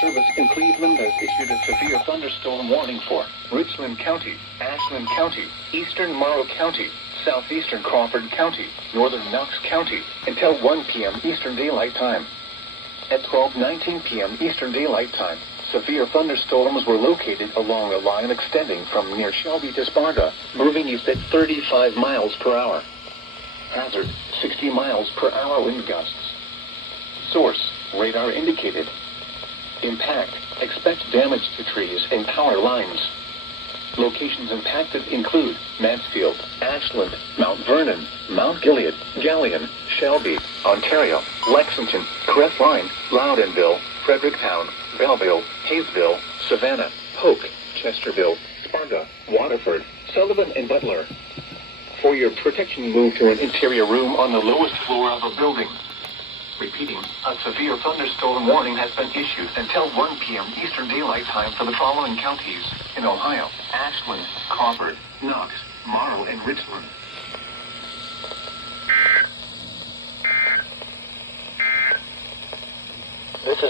Service in Cleveland has issued a severe thunderstorm warning for Richland County, Ashland County, Eastern Morrow County, Southeastern Crawford County, Northern Knox County, until 1 p.m. Eastern Daylight Time. At 12:19 p.m. Eastern Daylight Time, severe thunderstorms were located along a line extending from near Shelby to Sparta, moving east at 35 miles per hour. Hazard, 60 miles per hour wind gusts. Source, radar indicated. Impact, expect damage to trees and power lines. Locations impacted include Mansfield, Ashland, Mount Vernon, Mount Gilead, Galion, Shelby, Ontario, Lexington, Crestline, Loudonville, Fredericktown, Belleville, Hayesville, Savannah, Polk, Chesterville, Sparta, Waterford, Sullivan, and Butler. For your protection, move to an interior room on the lowest floor of a building. Repeating, a severe thunderstorm warning has been issued until 1 p.m. Eastern Daylight Time for the following counties in Ohio: Ashland, Crawford, Knox, Morrow, and Richland. This is